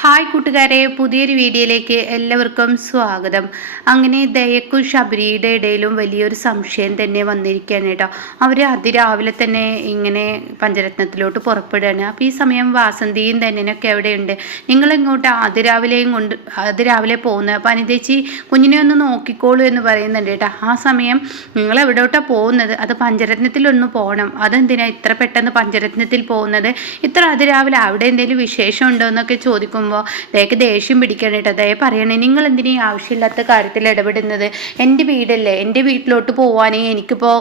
Hi കൂട്ടുകാരെ, പുതിയൊരു വീഡിയോയിലേക്ക് എല്ലാവർക്കും സ്വാഗതം. അങ്ങനെ ദയക്കും ശബരിയുടെ ഇടയിലും വലിയൊരു സംശയം തന്നെ വന്നിരിക്കുകയാണ് കേട്ടോ. അവർ അതിരാവിലെ തന്നെ ഇങ്ങനെ പഞ്ചരത്നത്തിലോട്ട് പുറപ്പെടുകയാണ്. അപ്പോൾ ഈ സമയം വാസന്തിയും തന്നെയൊക്കെ എവിടെയുണ്ട്? നിങ്ങളിങ്ങോട്ട് അതിരാവിലെ പോകുന്നത്, അപ്പോൾ അനിതേച്ചി കുഞ്ഞിനെ ഒന്ന് നോക്കിക്കോളൂ എന്ന് പറയുന്നുണ്ട് കേട്ടോ. ആ സമയം നിങ്ങൾ എവിടോട്ടാണ് പോകുന്നത്? അത് പഞ്ചരത്നത്തിലൊന്ന് പോകണം. അതെന്തിനാണ് ഇത്ര പെട്ടെന്ന് പഞ്ചരത്നത്തിൽ പോകുന്നത്? ഇത്ര അതിരാവിലെ അവിടെ എന്തെങ്കിലും വിശേഷം ഉണ്ടോ എന്നൊക്കെ ചോദിക്കുമ്പോൾ ദയക്ക് ദേഷ്യം പിടിക്കണം കേട്ടോ. ദയ പറയണേ, നിങ്ങൾ എന്തിനാ ആവശ്യമില്ലാത്ത കാര്യത്തിൽ ഇടപെടുന്നത്? എൻ്റെ വീടല്ലേ, എൻ്റെ വീട്ടിലോട്ട് പോവാനേ എനിക്കിപ്പോൾ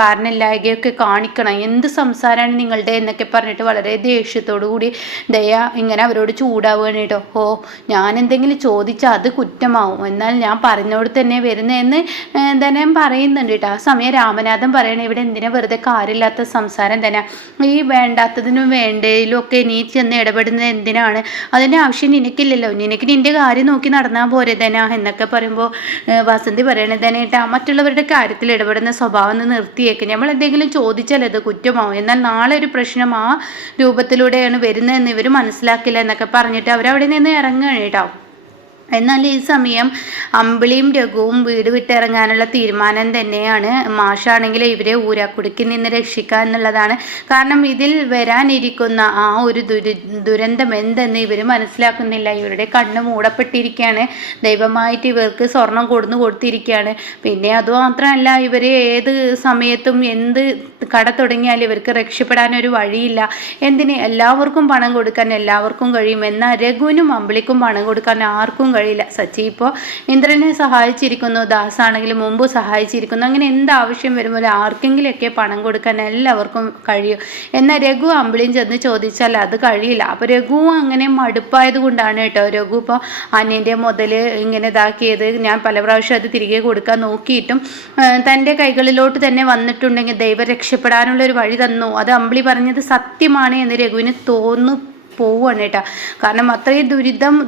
കാരണമില്ലായകയൊക്കെ കാണിക്കണം. എന്ത് സംസാരമാണ് നിങ്ങളുടെ എന്നൊക്കെ പറഞ്ഞിട്ട് വളരെ ദേഷ്യത്തോടു കൂടി ദയ ഇങ്ങനെ അവരോട് ചൂടാവുകയാണ് കേട്ടോ. ഞാൻ എന്തെങ്കിലും ചോദിച്ചാൽ അത് കുറ്റമാവും, എന്നാൽ ഞാൻ പറഞ്ഞോട് തന്നെ വരുന്നതെന്ന് തന്നെ പറയുന്നുണ്ട് കേട്ടോ. ആ സമയം രാമനാഥൻ പറയണേ, ഇവിടെ എന്തിനാ വെറുതെ കാര്യമില്ലാത്ത സംസാരം തന്നെ, ഈ വേണ്ടാത്തതിനും വേണ്ടതിലും ഒക്കെ നീ ചെന്ന് ഇടപെടുന്നത് എന്തിനാണ്? അതിൻ്റെ ആവശ്യം നിനക്കില്ലല്ലോ, നിനക്ക് നിൻ്റെ കാര്യം നോക്കി നടന്നാൽ പോരെ ധന എന്നൊക്കെ പറയുമ്പോൾ വസന്തി പറയണത് തന്നെ കേട്ടാ, മറ്റുള്ളവരുടെ കാര്യത്തിൽ ഇടപെടുന്ന സ്വഭാവം നിർത്തിയേക്ക്. നമ്മൾ എന്തെങ്കിലും ചോദിച്ചാൽ അത് കുറ്റമാവും, എന്നാൽ നാളെ ഒരു പ്രശ്നം ആ രൂപത്തിലൂടെയാണ് വരുന്നതെന്ന് ഇവർ മനസ്സിലാക്കില്ല എന്നൊക്കെ പറഞ്ഞിട്ട് അവരവിടെ നിന്ന് ഇറങ്ങുകയാണ് കേട്ടോ. എന്നാൽ ഈ സമയം അമ്പിളിയും രഘുവും വീട് വിട്ടിറങ്ങാനുള്ള തീരുമാനം തന്നെയാണ്. മാഷാണെങ്കിൽ ഇവരെ ഊരാക്കുടുക്കി നിന്ന് രക്ഷിക്കുക എന്നുള്ളതാണ്. കാരണം ഇതിൽ വരാനിരിക്കുന്ന ആ ഒരു ദുരന്തം എന്തെന്ന് ഇവർ മനസ്സിലാക്കുന്നില്ല. ഇവരുടെ കണ്ണ് മൂടപ്പെട്ടിരിക്കുകയാണ്. ദൈവമായിട്ട് ഇവർക്ക് സ്വർണം കൊടുത്തിരിക്കുകയാണ്. പിന്നെ അതുമാത്രമല്ല, ഇവർ ഏത് സമയത്തും എന്ത് കട തുടങ്ങിയാൽ ഇവർക്ക് രക്ഷപ്പെടാനൊരു വഴിയില്ല. എന്തിന് എല്ലാവർക്കും പണം കൊടുക്കാൻ എല്ലാവർക്കും കഴിയും, എന്നാൽ രഘുവിനും അമ്പിളിക്കും പണം കൊടുക്കാൻ ആർക്കും കഴിയില്ല. സച്ചി ഇപ്പോൾ ഇന്ദ്രനെ സഹായിച്ചിരിക്കുന്നു, ദാസാണെങ്കിലും മുമ്പ് സഹായിച്ചിരിക്കുന്നു. അങ്ങനെ എന്താവശ്യം വരുമ്പോൾ ആർക്കെങ്കിലുമൊക്കെ പണം കൊടുക്കാൻ എല്ലാവർക്കും കഴിയും. എന്നാൽ രഘു അമ്പിളിയും ചെന്ന് ചോദിച്ചാൽ അത് കഴിയില്ല. അപ്പോൾ രഘു അങ്ങനെ മടുപ്പായത് കൊണ്ടാണ് കേട്ടോ. രഘു ഇപ്പോൾ അന്യൻ്റെ മുതൽ ഇങ്ങനെ ഇതാക്കിയത് ഞാൻ പല പ്രാവശ്യം അത് തിരികെ കൊടുക്കാൻ നോക്കിയിട്ടും തൻ്റെ കൈകളിലോട്ട് തന്നെ വന്നിട്ടുണ്ടെങ്കിൽ ദൈവം രക്ഷപ്പെടാനുള്ളൊരു വഴി തന്നു. അത് അമ്പിളി പറഞ്ഞത് സത്യമാണ് എന്ന് രഘുവിന് പോവുകയാണ് കേട്ടോ. കാരണം അത്രയും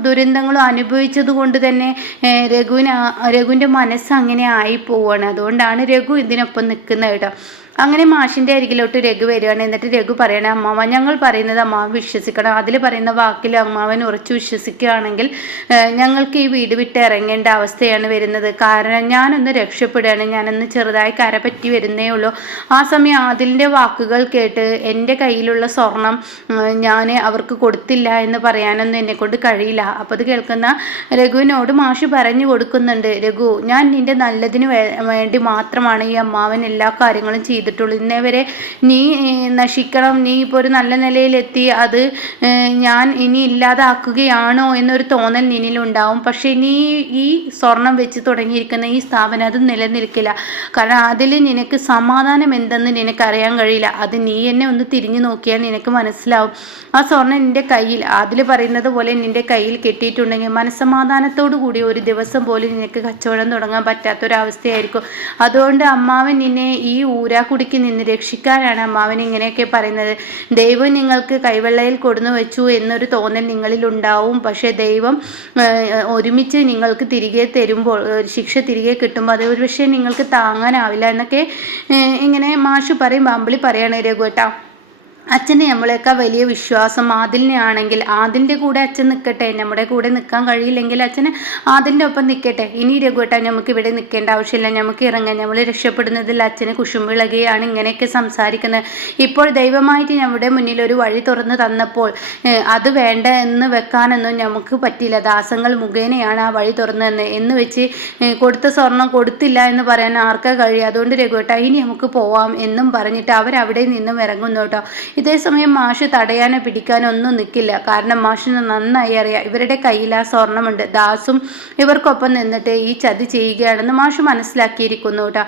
ദുരന്തങ്ങളും അനുഭവിച്ചത് കൊണ്ട് തന്നെ രഘുവിൻ്റെ മനസ്സ് അങ്ങനെ ആയി പോവുകയാണ്. അതുകൊണ്ടാണ് രഘു ഇതിനൊപ്പം നിൽക്കുന്നത് കേട്ടോ. അങ്ങനെ മാഷിൻ്റെ അരികിലോട്ട് രഘു വരികയാണ്. എന്നിട്ട് രഘു പറയണേ, അമ്മാവൻ ഞങ്ങൾ പറയുന്നത് അമ്മാവൻ വിശ്വസിക്കണം. അതിൽ പറയുന്ന വാക്കിൽ അമ്മാവൻ ഉറച്ചു വിശ്വസിക്കുകയാണെങ്കിൽ ഞങ്ങൾക്ക് ഈ വീട് വിട്ട് ഇറങ്ങേണ്ട അവസ്ഥയാണ് വരുന്നത്. കാരണം ഞാനൊന്ന് രക്ഷപ്പെടുകയാണ്, ഞാനൊന്ന് ചെറുതായി കരപറ്റി വരുന്നേ ഉള്ളൂ. ആ സമയം ആദിലിൻ്റെ വാക്കുകൾ കേട്ട് എൻ്റെ കയ്യിലുള്ള സ്വർണം ഞാൻ അവർക്ക് കൊടുത്തില്ല എന്ന് പറയാനൊന്നും എന്നെക്കൊണ്ട് കഴിയില്ല. അപ്പോൾ അത് കേൾക്കുന്ന രഘുവിനോട് മാഷ് പറഞ്ഞു കൊടുക്കുന്നുണ്ട്, രഘു ഞാൻ നിൻ്റെ നല്ലതിന് വേണ്ടി മാത്രമാണ് ഈ അമ്മാവൻ എല്ലാ കാര്യങ്ങളും ചെയ്തിട്ടുള്ളൂ. ഇന്നേവരെ നീ നശിക്കണം, നീ ഇപ്പോൾ ഒരു നല്ല നിലയിലെത്തി, അത് ഞാൻ ഇനി ഇല്ലാതാക്കുകയാണോ എന്നൊരു തോന്നൽ നിന്നിലുണ്ടാവും. പക്ഷേ നീ ഈ സ്വർണം വെച്ച് തുടങ്ങിയിരിക്കുന്ന ഈ സ്ഥാപനം അത് നിലനിൽക്കില്ല. കാരണം അതിൽ നിനക്ക് സമാധാനം എന്തെന്ന് നിനക്കറിയാൻ കഴിയില്ല. അത് നീ എന്നെ ഒന്ന് തിരിഞ്ഞു നോക്കിയാൽ നിനക്ക് മനസ്സിലാവും. ആ സ്വർണം നിൻ്റെ കയ്യിൽ അതിൽ പറയുന്നത് പോലെ നിൻ്റെ കയ്യിൽ കെട്ടിയിട്ടുണ്ടെങ്കിൽ മനസ്സമാധാനത്തോടു കൂടി ഒരു ദിവസം പോലും നിനക്ക് കച്ചവടം തുടങ്ങാൻ പറ്റാത്തൊരവസ്ഥയായിരിക്കും. അതുകൊണ്ട് അമ്മാവൻ നിന്നെ ഈ ഊരാക്കുടിക്ക് നിന്ന് രക്ഷിക്കാനാണ് അമ്മാവൻ ഇങ്ങനെയൊക്കെ പറയുന്നത്. ദൈവം നിങ്ങൾക്ക് കൈവെള്ളയിൽ കൊടുന്നു വെച്ചു എന്നൊരു തോന്നൽ നിങ്ങളിലുണ്ടാവും. പക്ഷേ ദൈവം ഒരുമിച്ച് നിങ്ങൾക്ക് തിരികെ തരുമ്പോൾ, ശിക്ഷ തിരികെ കിട്ടുമ്പോൾ അത് ഒരു പക്ഷേ നിങ്ങൾക്ക് താങ്ങാനാവില്ല എന്നൊക്കെ ഇങ്ങനെ മാഷ് പറയും. അമ്പിളി പറയാണ്, രഘുവേട്ടാ അച്ഛന് നമ്മളെക്കാൾ വലിയ വിശ്വാസം ആദിലിനെ ആണെങ്കിൽ ആദിലിൻ്റെ കൂടെ അച്ഛൻ നിൽക്കട്ടെ, നമ്മുടെ കൂടെ നിൽക്കാൻ കഴിയില്ലെങ്കിൽ അച്ഛന് ആദിലിൻ്റെ ഒപ്പം നിൽക്കട്ടെ. ഇനി രഘുവേട്ടാ നമുക്ക് ഇവിടെ നിൽക്കേണ്ട ആവശ്യമില്ല, നമുക്ക് ഇറങ്ങാം, നമ്മൾ രക്ഷപ്പെടുന്നതിൽ അച്ഛന് കുശുമ്പിളകുകയാണ് ഇങ്ങനെയൊക്കെ സംസാരിക്കുന്നത്. ഇപ്പോൾ ദൈവമായിട്ട് നമ്മുടെ മുന്നിൽ ഒരു വഴി തുറന്ന് തന്നപ്പോൾ അത് വേണ്ട എന്ന് വെക്കാനൊന്നും നമുക്ക് പറ്റില്ല. ദാസങ്ങൾ മുഖേനയാണ് ആ വഴി തുറന്നതെന്ന് എന്ന് വെച്ച് കൊടുത്ത സ്വർണം കൊടുത്തില്ല എന്ന് പറയാൻ ആർക്കാ കഴിയും? അതുകൊണ്ട് രഘുവേട്ടാ ഇനി നമുക്ക് പോവാം എന്നും പറഞ്ഞിട്ട് അവരവിടെ നിന്നും ഇറങ്ങുന്നു കേട്ടോ. ഇതേ സമയം മാഷ് തടയാനോ പിടിക്കാനോ ഒന്നും നിൽക്കില്ല. കാരണം മാഷിന് നന്നായി അറിയാം ഇവരുടെ കയ്യിൽ ആ സ്വർണ്ണമുണ്ട്. ദാസും ഇവർക്കൊപ്പം നിന്നിട്ട് ഈ ചതി ചെയ്യുകയാണെന്ന് മാഷ് മനസ്സിലാക്കിയിരിക്കുന്നു കേട്ടോ.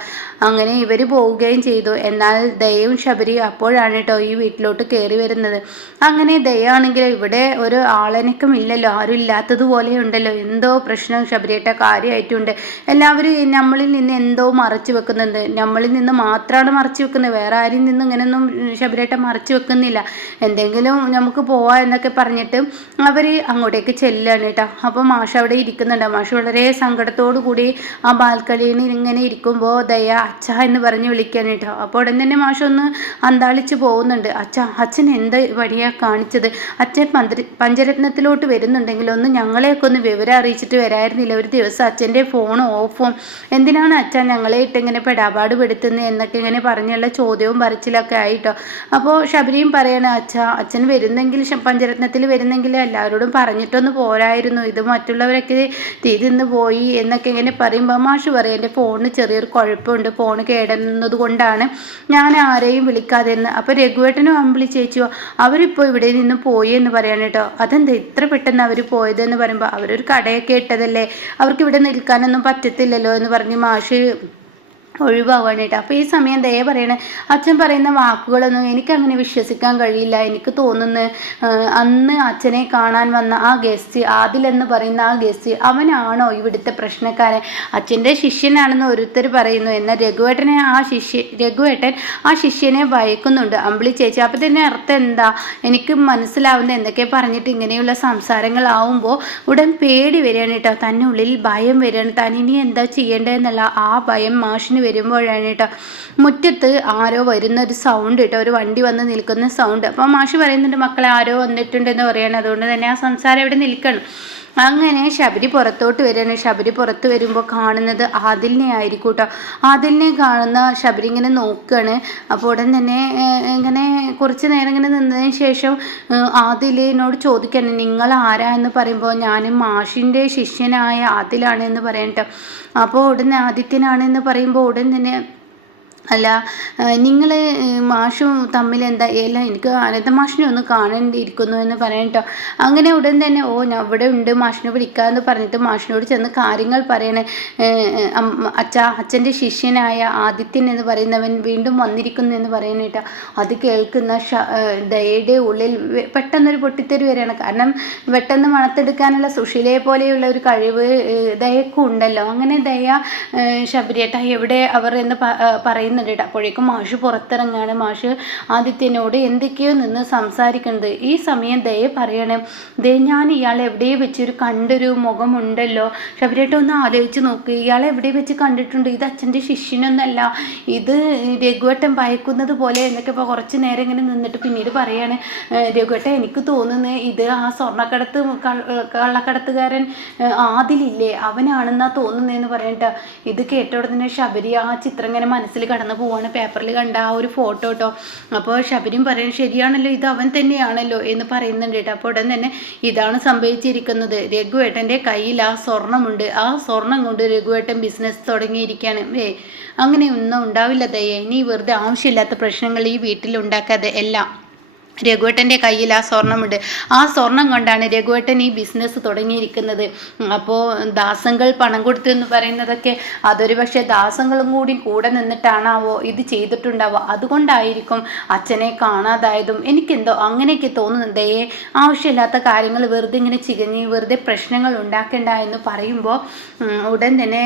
അങ്ങനെ ഇവർ പോവുകയും ചെയ്തു. എന്നാൽ ദയയും ശബരിയും അപ്പോഴാണ് കേട്ടോ ഈ വീട്ടിലോട്ട് കയറി വരുന്നത്. അങ്ങനെ ദയാണെങ്കിൽ ഇവിടെ ഒരു ആളനക്കം ഇല്ലല്ലോ, ആരും ഇല്ലാത്തതുപോലെ ഉണ്ടല്ലോ, എന്തോ പ്രശ്നം ശബരിയേട്ട കാര്യമായിട്ടുണ്ട്. എല്ലാവരും നമ്മളിൽ നിന്ന് എന്തോ മറച്ചു വെക്കുന്നുണ്ട്. നമ്മളിൽ നിന്ന് മാത്രമാണ് മറച്ചു വെക്കുന്നത്, വേറെ ആരിൽ നിന്നും ഇങ്ങനെയൊന്നും ശബരിയേട്ട മറച്ചു മറച്ചു വെക്കുന്നില്ല. എന്തെങ്കിലും നമുക്ക് പോവാം എന്നൊക്കെ പറഞ്ഞിട്ട് അവർ അങ്ങോട്ടേക്ക് ചെല്ലുകയാണ് കേട്ടോ. അപ്പോൾ മാഷ് അവിടെ ഇരിക്കുന്നുണ്ട്. മാഷ് വളരെ സങ്കടത്തോടു കൂടി ആ ബാൽക്കണിയിൽ ഇങ്ങനെ ഇരിക്കുമ്പോൾ ദയ അച്ഛ എന്ന് പറഞ്ഞ് വിളിക്കാൻ കേട്ടോ. അപ്പോൾ ഉടൻ തന്നെ മാഷ് ഒന്ന് അന്താളിച്ച് പോകുന്നുണ്ട്. അച്ഛൻ എന്ത് വഴിയാ കാണിച്ചത്? അച്ഛൻ പഞ്ചരത്നത്തിലോട്ട് വരുന്നുണ്ടെങ്കിൽ ഒന്ന് ഞങ്ങളെയൊക്കെ ഒന്ന് വിവരം അറിയിച്ചിട്ട് വരായിരുന്നില്ല? ഒരു ദിവസം അച്ഛൻ്റെ ഫോൺ ഓഫും, എന്തിനാണ് അച്ഛൻ ഞങ്ങളെ ഇട്ട് ഇങ്ങനെ പെടാപാട് പെടുത്തുന്നത് എന്നൊക്കെ ഇങ്ങനെ പറഞ്ഞുള്ള ചോദ്യവും പറച്ചിലൊക്കെ ആയിട്ടോ. അപ്പോൾ ശബരിയും പറയണ അച്ഛൻ വരുന്നെങ്കിൽ പഞ്ചരത്നത്തിൽ വരുന്നെങ്കിൽ എല്ലാവരോടും പറഞ്ഞിട്ടൊന്ന് പോരായിരുന്നു, ഇത് മറ്റുള്ളവരൊക്കെ തിരിന്ന് പോയി എന്നൊക്കെ ഇങ്ങനെ പറയുമ്പോൾ മാഷ് പറയും എൻ്റെ ഫോണിന് ചെറിയൊരു കുഴപ്പമുണ്ട്, ഫോൺ കേടുന്നത് കൊണ്ടാണ് ഞാൻ ആരെയും വിളിക്കാതിരുന്നത്. അപ്പോൾ രഘുവേട്ടനും അമ്പിളി ചേച്ചിയോ അവരിപ്പോൾ ഇവിടെ നിന്ന് പോയി എന്ന് പറയാൻ കേട്ടോ. അതെന്താ ഇത്ര പെട്ടെന്ന് അവർ പോയതെന്ന് പറയുമ്പോൾ അവരൊരു കടയൊക്കെ ഇട്ടതല്ലേ, അവർക്ക് ഇവിടെ നിൽക്കാനൊന്നും പറ്റത്തില്ലല്ലോ എന്ന് പറഞ്ഞ് മാഷ് ഒഴിവാവാണ് കേട്ടോ. അപ്പോൾ ഈ സമയം ദയ പറയണേ അച്ഛൻ പറയുന്ന വാക്കുകളൊന്നും എനിക്കങ്ങനെ വിശ്വസിക്കാൻ കഴിയില്ല. എനിക്ക് തോന്നുന്നു അന്ന് അച്ഛനെ കാണാൻ വന്ന ആ ഗസ്റ്റ് ആദിലെന്ന് പറയുന്ന ആ ഗസ്റ്റ് അവനാണോ ഇവിടുത്തെ പ്രശ്നക്കാരൻ? അച്ഛൻ്റെ ശിഷ്യനാണെന്ന് ഓരോരുത്തർ പറയുന്നു, എന്നാൽ രഘുവേട്ടൻ ആ ശിഷ്യനെ ഭയക്കുന്നുണ്ട് അമ്പിളി ചേച്ചി. അപ്പോൾ തന്നെ അർത്ഥം എന്താ? എനിക്ക് മനസ്സിലാവുന്ന എന്തൊക്കെ പറഞ്ഞിട്ട് ഇങ്ങനെയുള്ള സംസാരങ്ങളാവുമ്പോൾ ഉടൻ പേടി വരികയാണ് കേട്ടോ. തന്നുള്ളിൽ ഭയം വരികയാണ്. താൻ ഇനി എന്താ ചെയ്യേണ്ടതെന്നുള്ള ആ ഭയം മാഷിന് വരുമ്പോഴാണ് കേട്ടോ മുറ്റത്ത് ആരോ വരുന്ന ഒരു സൗണ്ട് കേട്ടോ, ഒരു വണ്ടി വന്ന് നിൽക്കുന്ന സൗണ്ട്. അപ്പോൾ മാഷ് പറയുന്നുണ്ട് മക്കളെ ആരോ വന്നിട്ടുണ്ടെന്ന് പറയണം, അതുകൊണ്ട് തന്നെ ആ സംസാരം ഇവിടെ നിൽക്കണം. അങ്ങനെ ശബരി പുറത്തോട്ട് വരികയാണ്. ശബരി പുറത്ത് വരുമ്പോൾ കാണുന്നത് ആദിലിനെ ആയിരിക്കും കേട്ടോ. ആദിലിനെ കാണുന്ന ശബരി ഇങ്ങനെ നോക്കുകയാണ്. അപ്പോൾ ഉടൻ തന്നെ ഇങ്ങനെ കുറച്ച് നേരം ഇങ്ങനെ നിന്നതിന് ശേഷം ആദിലിനോട് ചോദിക്കുകയാണ് നിങ്ങൾ ആരാ എന്ന് പറയുമ്പോൾ ഞാൻ മാഷിൻ്റെ ശിഷ്യനായ ആദിലാണ് എന്ന് പറയാം കേട്ടോ. അപ്പോൾ ഉടനെ ആദിത്യനാണെന്ന് പറയുമ്പോൾ ഉടൻ തന്നെ അല്ല നിങ്ങൾ മാഷും തമ്മിൽ എന്താ എല്ലാം എനിക്ക് അനന്ത മാഷിനെ ഒന്ന് കാണേണ്ടിയിരിക്കുന്നു എന്ന് പറയാം കേട്ടോ. അങ്ങനെ ഉടൻ തന്നെ ഞാൻ ഇവിടെ ഉണ്ട് മാഷിനെ വിളിക്കാമെന്ന് പറഞ്ഞിട്ട് മാഷിനോട് ചെന്ന് കാര്യങ്ങൾ പറയണേ. അച്ഛൻ്റെ ശിഷ്യനായ ആദിത്യൻ എന്ന് പറയുന്നവൻ വീണ്ടും വന്നിരിക്കുന്നു എന്ന് പറയുന്നത് കേട്ടോ. അത് കേൾക്കുന്ന ദയയുടെ ഉള്ളിൽ പെട്ടെന്നൊരു പൊട്ടിത്തെറി വരികയാണ്. കാരണം പെട്ടെന്ന് മണത്തെടുക്കാനുള്ള സുശീലയെ പോലെയുള്ള ഒരു കഴിവ് ദയക്കും ഉണ്ടല്ലോ. അങ്ങനെ ദയ ശബരിയേട്ട എവിടെ അവർ എന്ന് പറയുന്നുണ്ട്. അപ്പോഴേക്കും മാഷ് പുറത്തിറങ്ങാണ്. മാഷ് ആദിത്യനോട് എന്തൊക്കെയോ നിന്ന് സംസാരിക്കുന്നത്. ഈ സമയം ദയ പറയണേ ഞാൻ ഇയാളെ എവിടെ വെച്ചൊരു കണ്ടൊരു മുഖമുണ്ടല്ലോ. ശബരിയേട്ട ഒന്ന് ആലോചിച്ച് നോക്ക്, ഇയാളെ എവിടെ വെച്ച് കണ്ടിട്ടുണ്ട്? ഇത് അച്ഛൻ്റെ ശിഷ്യനൊന്നല്ല, ഇത് രഘുവേട്ടൻ ഭയക്കുന്നത് പോലെ എന്നൊക്കെ ഇപ്പോൾ കുറച്ച് നേരം ഇങ്ങനെ നിന്നിട്ട് പിന്നീട് പറയാണ് രഘുവേട്ട എനിക്ക് തോന്നുന്നത് ഇത് ആ കള്ളക്കടത്തുകാരൻ ആദിലില്ലേ അവനാണെന്നാ തോന്നുന്നതെന്ന് പറയണ്ട. ഇത് കേട്ട ഉടനെ ശബരി ആ ചിത്രം ഇങ്ങനെ മനസ്സിൽ കടന്നു പോവാണ്. പേപ്പറിൽ കണ്ട ആ ഒരു ഫോട്ടോ കേട്ടോ. അപ്പോൾ ശബരിയും പറയുന്നത് ശരിയാണല്ലോ, ഇത് അവൻ തന്നെയാണല്ലോ എന്ന് പറയുന്നുണ്ട് കേട്ടോ. അപ്പോൾ ഉടൻ തന്നെ ഇതാണ് സംഭവിച്ചിരിക്കുന്നത്. രഘുവേട്ടൻ്റെ കയ്യിൽ ആ സ്വർണ്ണമുണ്ട്. ആ സ്വർണം കൊണ്ട് രഘുവേട്ടൻ ബിസിനസ് തുടങ്ങിയിരിക്കുകയാണ്. അങ്ങനെയൊന്നും ഉണ്ടാവില്ല ദയേ, നീ വെറുതെ ആവശ്യമില്ലാത്ത പ്രശ്നങ്ങൾ ഈ വീട്ടിൽ ഉണ്ടാക്കാതെ. എല്ലാം രഘുവേട്ടൻ്റെ കയ്യിൽ ആ സ്വർണ്ണമുണ്ട്. ആ സ്വർണം കൊണ്ടാണ് രഘുവേട്ടൻ ഈ ബിസിനസ് തുടങ്ങിയിരിക്കുന്നത്. അപ്പോൾ ദാസങ്ങൾ പണം കൊടുത്തു എന്ന് പറയുന്നതൊക്കെ അതൊരു പക്ഷേ ദാസങ്ങളും കൂടെ നിന്നിട്ടാണാവോ ഇത് ചെയ്തിട്ടുണ്ടാവുക. അതുകൊണ്ടായിരിക്കും അച്ഛനെ കാണാതായതും. എനിക്കെന്തോ അങ്ങനെയൊക്കെ തോന്നുന്നതേ. ആവശ്യമില്ലാത്ത കാര്യങ്ങൾ വെറുതെ ഇങ്ങനെ ചികഞ്ഞ് വെറുതെ പ്രശ്നങ്ങൾ ഉണ്ടാക്കേണ്ട എന്ന് പറയുമ്പോൾ ഉടൻ തന്നെ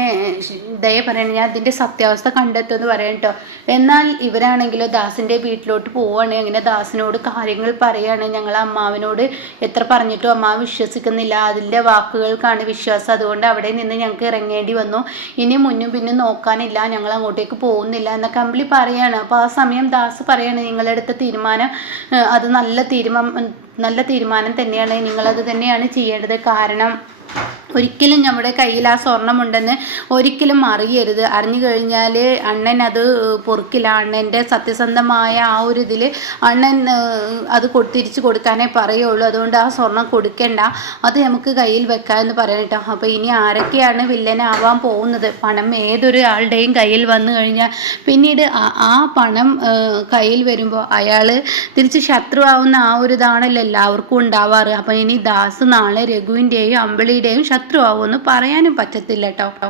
ദയ പറയണം ഞാൻ ഇതിൻ്റെ സത്യാവസ്ഥ കണ്ടെത്തുമെന്ന് പറയാം കേട്ടോ. എന്നാൽ ഇവരാണെങ്കിലോ ദാസിൻ്റെ വീട്ടിലോട്ട് പോവുകയാണ്. അങ്ങനെ ദാസിനോട് കാര്യങ്ങൾ പറയാണ്. ഞങ്ങൾ അമ്മാവനോട് എത്ര പറഞ്ഞിട്ടും അമ്മാവ് വിശ്വസിക്കുന്നില്ല, അതിൻ്റെ വാക്കുകൾക്കാണ് വിശ്വാസം, അതുകൊണ്ട് അവിടെ നിന്ന് ഞങ്ങൾക്ക് ഇറങ്ങേണ്ടി വന്നു, ഇനി മുന്നും പിന്നും നോക്കാനില്ല, ഞങ്ങൾ അങ്ങോട്ടേക്ക് പോകുന്നില്ല എന്നൊക്കെ അമ്പിളി പറയാണ്. അപ്പോൾ ആ സമയം ദാസ് പറയാണ് നിങ്ങളെടുത്ത തീരുമാനം അത് നല്ല തീരുമാനം തന്നെയാണ്, നിങ്ങളത് തന്നെയാണ് ചെയ്യേണ്ടത്. കാരണം ഒരിക്കലും നമ്മുടെ കയ്യിൽ ആ സ്വർണ്ണമുണ്ടെന്ന് ഒരിക്കലും അറിയരുത്. അറിഞ്ഞു കഴിഞ്ഞാൽ അണ്ണൻ അത് പൊറുക്കില്ല. അണ്ണൻ്റെ സത്യസന്ധമായ ആ ഒരു ഇതിൽ അണ്ണൻ അത് തിരിച്ചു കൊടുക്കാനേ പറയുള്ളൂ. അതുകൊണ്ട് ആ സ്വർണം കൊടുക്കേണ്ട, അത് നമുക്ക് കയ്യിൽ വെക്കാമെന്ന് പറയാൻ കേട്ടോ. അപ്പോൾ ഇനി ആരൊക്കെയാണ് വില്ലനാവാൻ പോകുന്നത്? പണം ഏതൊരു ആളുടെയും കയ്യിൽ വന്നു കഴിഞ്ഞാൽ പിന്നീട് ആ പണം കയ്യിൽ വരുമ്പോൾ അയാൾ തിരിച്ച് ശത്രുവാകുന്ന ആ ഒരു ഇതാണല്ലോ എല്ലാവർക്കും ഉണ്ടാവാറ്. അപ്പോൾ ഇനി ദാസ് നാളെ രഘുവിൻ്റെയും അമ്പിളിയുടെയും ശത്രുവാകുമെന്ന് പറയാനും പറ്റത്തില്ല കേട്ടോ.